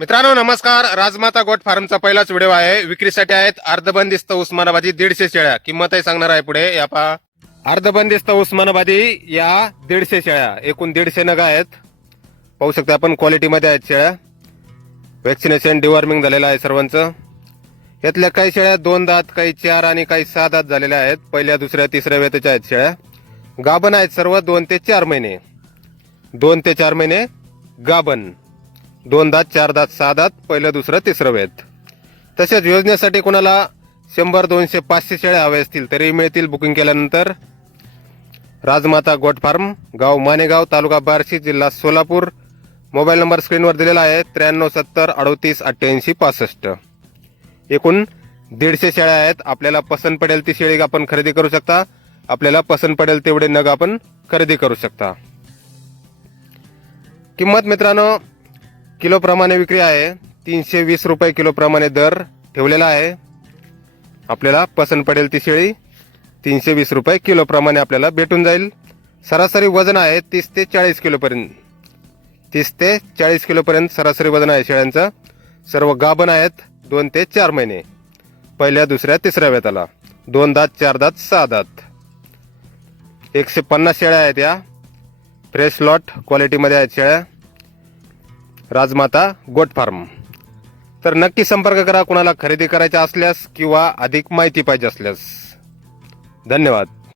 मित्रांनो नमस्कार. राजमाता गोट फार्मचा पहिलाच व्हिडिओ आहे. विक्रीसाठी आहेत अर्धबंदिस्त उस्मानाबादी दीडशे शेळ्या. किंमत आहे सांगणार आहे पुढे. या पहा. अर्धबंदिस्त उस्मानाबादी या दीडशे शेळ्या. एकूण दीडशे नग आहेत. पाहू शकता आपण क्वालिटीमध्ये आहेत शेळ्या. वॅक्सिनेशन डिवॉर्मिंग झालेलं आहे सर्वांचं. यातल्या काही शेळ्या दोन दात काही चार आणि काही सहा दात झालेल्या आहेत. पहिल्या दुसऱ्या तिसऱ्या वेतेच्या आहेत शेळ्या. गाभण आहेत सर्व. दोन ते चार महिने. दोन ते चार महिने गाभण. दोन दात चार दात सहा दात पहिलं दुसरं तिसरं वेद तसेच योजनेसाठी कोणाला शंभर दोनशे पाचशे शेळ्या हवे असतील तरी मिळतील. बुकिंग केल्यानंतर राजमाता गोट फार्म गाव मानेगाव तालुका बार्शी जिल्हा सोलापूर. मोबाईल नंबर स्क्रीनवर दिलेला आहे त्र्याण्णव सत्तर अडोतीस अठ्ठ्याऐंशी पासष्ट. एकूण दीडशे शेळ्या आहेत. आपल्याला पसंत पडेल ती शेळी आपण खरेदी करू शकता. आपल्याला पसंत पडेल तेवढे नग आपण खरेदी करू शकता. किंमत मित्रांनो किलोप्रमाणे विक्री आहे. तीनशे वीस रुपये किलोप्रमाणे दर ठेवलेला आहे. आपल्याला पसंत पडेल ती शेळी. तीनशे वीस रुपये किलोप्रमाणे आपल्याला भेटून जाईल. सरासरी वजन आहे तीस ते चाळीस किलोपर्यंत. तीस ते चाळीस किलोपर्यंत सरासरी वजन आहे शेळ्यांचं. सर्व गाभण आहेत. दोन ते चार महिने. पहिल्या दुसऱ्या तिसऱ्या वेताला. दोन दात चार दात सहा दात. एकशे पन्नास शेळ्या आहेत या. फ्रेश लॉट क्वालिटीमध्ये आहेत शेळ्या. राजमाता गोट फार्म. तर नक्की संपर्क करा कुणाला खरेदी करायचा असल्यास किंवा अधिक माहिती पाहिजे असल्यास. धन्यवाद.